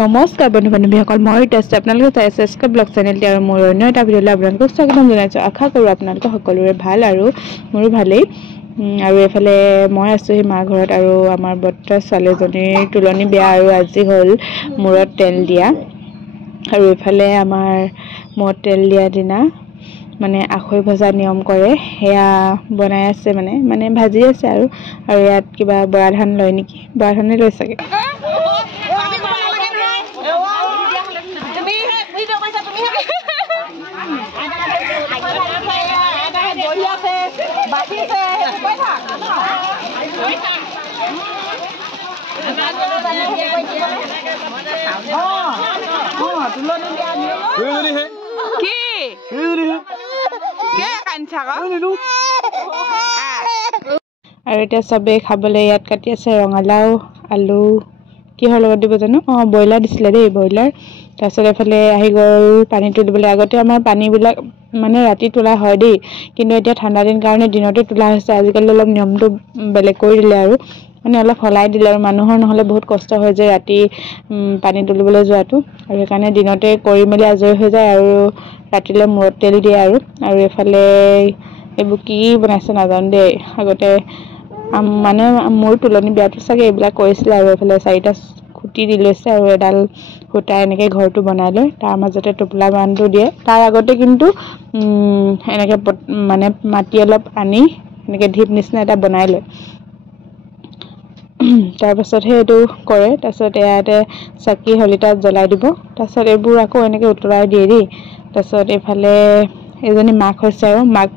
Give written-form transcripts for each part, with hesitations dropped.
নমস্কাৰ বন্ধু বান্ধৱীসকল, মই ৰিতাশ্ৰী। আপোনালোকে চাই আছে এছকে ব্লগ চেনেলটি আৰু মোৰ অন্য এটা ভিডিঅ'লৈ আপোনালোকক স্বাগতম জনাইছোঁ। আশা কৰোঁ আপোনালোকৰ সকলোৰে ভাল আৰু মোৰো ভালেই। আৰু এইফালে মই আছোঁহি মাৰ ঘৰত আৰু আমাৰ বৰ্তা ছোৱালীজনীৰ তুলনি বিয়া আৰু আজি হ'ল মূৰত তেল দিয়া। আৰু এইফালে আমাৰ মূৰত তেল দিয়া দিনা মানে আখৈ ভজা নিয়ম কৰে, সেয়া বনাই আছে মানে ভাজি আছে আৰু ইয়াত কিবা বৰা ধান লয় নেকি, বৰা ধানে লৈ চাগে। আৰু এতিয়া চবেই খাবলৈ ইয়াত কাটি আছে ৰঙালাও, আলু, কিহৰ লগত দিব জানো, ব্ৰইলাৰ দিছিলে দেই, ব্ৰইলাৰ। তাৰপিছত এফালে আহি গ'ল পানী তুলিবলৈ। আগতে আমাৰ পানীবিলাক মানে ৰাতি তোলা হয় দেই, কিন্তু এতিয়া ঠাণ্ডা দিন কাৰণে দিনতে তোলা হৈছে। আজিকালি অলপ নিয়মটো বেলেগ কৰি দিলে আৰু মানে অলপ সলাই দিলে, আৰু মানুহৰ নহ'লে বহুত কষ্ট হয় যে ৰাতি পানী তুলিবলৈ যোৱাটো, আৰু সেইকাৰণে দিনতে কৰি মেলি আজৰি হৈ যায় আৰু ৰাতিলৈ মূৰত তেল দিয়ে। আৰু এইফালে এইবোৰ কি বনাইছে নাজানো দেই। আগতে মানে মোৰ তুলনি বিয়াটো চাগে এইবিলাক কৰিছিলে। আৰু এইফালে 4টা খুঁটি দি লৈছে আৰু এডাল সূতা এনেকৈ ঘৰটো বনাই লৈ তাৰ মাজতে টোপোলা বান্ধটো দিয়ে। তাৰ আগতে কিন্তু এনেকৈ মানে মাটি অলপ আনি এনেকৈ ঢিপ নিচিনা এটা বনাই লয়, তাৰপাছতহে এইটো কৰে। তাৰপিছত ইয়াতে চাকি শলিতাত জ্বলাই দিব। তাৰপিছত এইবোৰ আকৌ এনেকৈ উতলাই দিয়ে দেই। তাৰপিছত এইফালে এজনী মাক হৈছে, আৰু মাক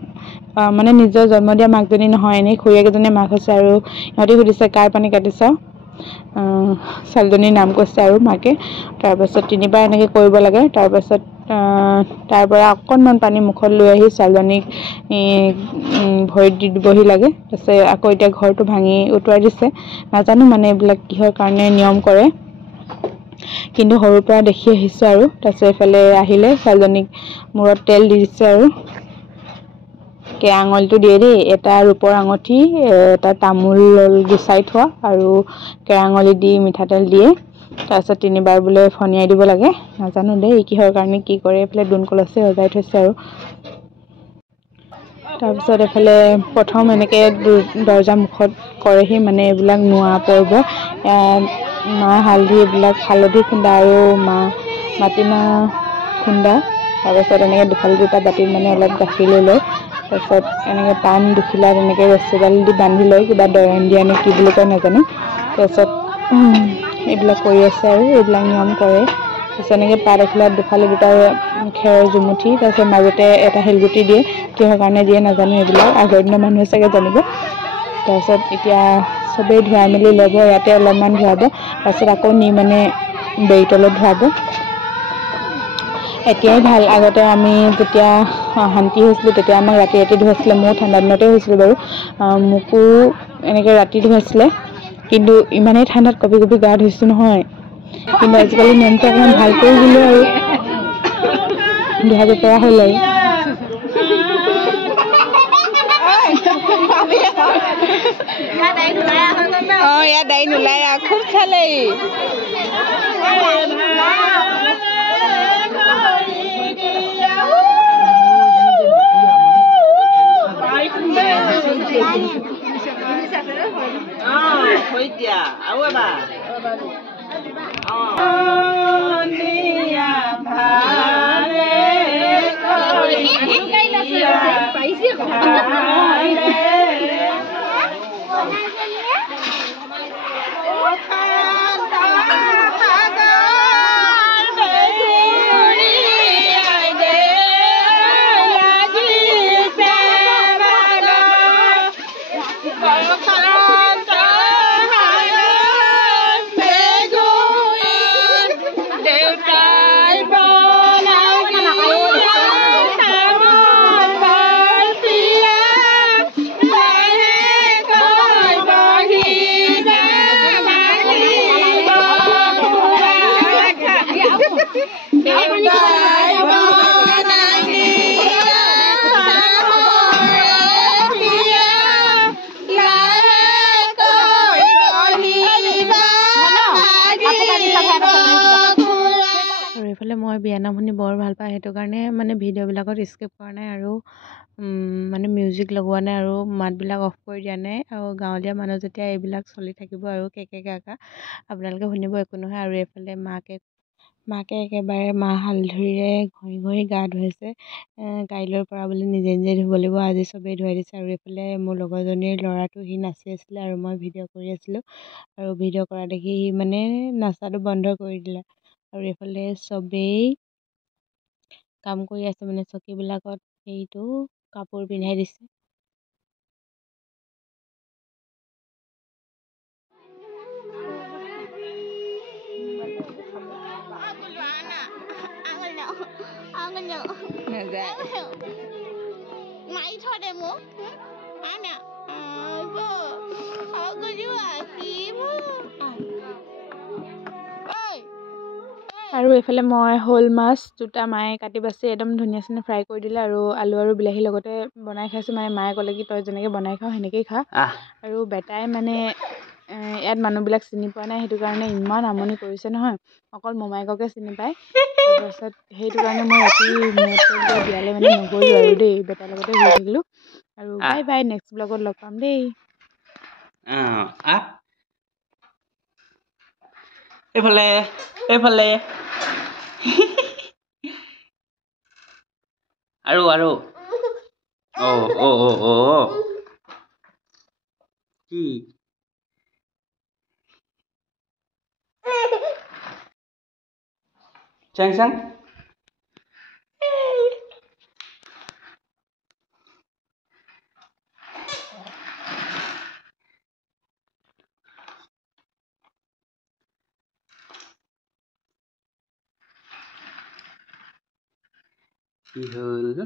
মানে নিজৰ জন্ম দিয়া মাকজনী নহয়, এনেই খুৰীয়েক এজনী মাক হৈছে। আৰু সিহঁতি সুধিছে কাৰ পানী কাটিছ, ছোৱালীজনীৰ নাম কৈছে আৰু মাকে। তাৰপাছত 3বাৰ এনেকৈ কৰিব লাগে। তাৰপাছত তাৰ পৰা অকণমান পানী মুখত লৈ আহি ছোৱালীজনীক ভৰিত দি দিবহি লাগে। তাৰপিছত আকৌ এতিয়া ঘৰটো ভাঙি উটুৱাই দিছে। নাজানো মানে এইবিলাক কিহৰ কাৰণে নিয়ম কৰে, কিন্তু সৰুৰ পৰা দেখি আহিছোঁ আৰু। তাৰপিছত এইফালে আহিলে ছোৱালীজনীক মূৰত তেল দি দিছে আৰু কেৰা আঙুলিটো দিয়ে দেই, এটা ৰূপৰ আঙুঠি, এটা তামোল গুচাই থোৱা আৰু কেৰা আঙুলি দি মিঠাতেল দিয়ে। তাৰপিছত 3বাৰ বোলে ফনিয়াই দিব লাগে। নাজানো দেই কিহৰ কাৰণে কি কৰে। এইফালে দোণ কলচে সজাই থৈছে আৰু তাৰপিছত এইফালে প্ৰথম এনেকৈ দৰ্জা মুখত কৰেহি, মানে এইবিলাক নোৱা পৰ্ব। মাহ হালধি, এইবিলাক হালধি খুন্দা আৰু মাটিমাহ খুন্দা। তাৰপাছত এনেকৈ দুফাল দুটা বাতিত মানে অলপ গাখীৰ লৈ লয়। তাৰপিছত এনেকৈ পাণ দুখিলাত এনেকৈ ৰছীডাল দি বান্ধি লয়, কিবা দৰন দিয়া নে কি বুলি কয় নাজানো। তাৰপিছত এইবিলাক কৰি আছে আৰু এইবিলাক নিয়ম কৰে। তাৰপিছত এনেকৈ পাত এখিলাত দুফালে দুটা খেৰৰ জুমুঠি, তাৰপিছত মাজতে এটা শিলগুটি দিয়ে। কিহৰ কাৰণে দিয়ে নাজানো, এইবিলাক আগৰ দিনৰ মানুহে চাগে জানিব। তাৰপিছত এতিয়া চবেই ধুৱাই মেলি ল'ব, ইয়াতে অলপমান ধুৱাব, তাৰপিছত আকৌ নি মানে বেৰিতলত ধুৱাব। এতিয়াই ভাল। আগতে আমি যেতিয়া শান্তি হৈছিলোঁ তেতিয়া আমাক ৰাতি ৰাতি ধুৱাইছিলে। ময়ো ঠাণ্ডা দিনতে হৈছিলোঁ বাৰু, মোকো এনেকৈ ৰাতি ধুৱাইছিলে। কিন্তু ইমানেই ঠাণ্ডাত কঁপি কঁপি গা ধুইছোঁ নহয়। কিন্তু আজিকালি নিয়মটো অকণমান ভাল কৰি দিলে আৰু ধুৱাব পৰা হ'ল আৰু ইয়াত দাই নোলাই আৰু খুব চালেই। এইফালে মই বিয়ানাম শুনি বৰ ভাল পাওঁ সেইটো কাৰণে মানে ভিডিঅ'বিলাকত স্কিপ কৰা নাই আৰু মানে মিউজিক লগোৱা নাই আৰু মাতবিলাক অফ কৰি দিয়া নাই আৰু গাঁৱলীয়া মানুহ যেতিয়া এইবিলাক চলি থাকিব আৰু কেকে কাকা আপোনালোকে শুনিব একো নহয়। আৰু এইফালে মাকে একেবাৰে মাহ হালধিৰে ঘঁহি ঘঁহি গা ধুৱাইছে। কাইলৈৰ পৰা বুলি নিজে নিজে ধুব লাগিব, আজি চবেই ধুৱাই দিছে। আৰু এইফালে মোৰ লগৰজনীৰ ল'ৰাটো সি নাচি আছিলে আৰু মই ভিডিঅ' কৰি আছিলোঁ আৰু ভিডিঅ' কৰা দেখি সি মানে নাচাটো বন্ধ কৰি দিলে। আৰু এইফালে চবেই কাম কৰি আছে মানে চকীবিলাকত সেইটো কাপোৰ পিন্ধাই দিছে। আৰু এইফালে মই শ'ল মাছ দুটা মায়ে কাটি বাচি একদম ধুনীয়া চিনে ফ্ৰাই কৰি দিলে আৰু আলু আৰু বিলাহীৰ লগতে বনাই খাইছোঁ। মানে মায়ে ক'লে কি তই যেনেকৈ বনাই খাওঁ সেনেকৈয়ে খা। আৰু বেটাই মানে ইয়াত মানুহবিলাক চিনি পোৱা নাই সেইটো কাৰণে ইমান আমনি কৰিছে নহয়, অকল মোমায়েককে চিনি পায়। তাৰপাছত সেইটো কাৰণে মই ৰাতি মূৰত পৰিলে বিয়ালৈ মানে নগ'লোঁ আৰু দেই, বেটাৰ লগতে শুই থাকিলোঁ। আৰু বাই বাই, নেক্সট ব্লগত লগ পাম দেই। এইফালে এইফালে আৰু কি চাং চাং কি হ'ল?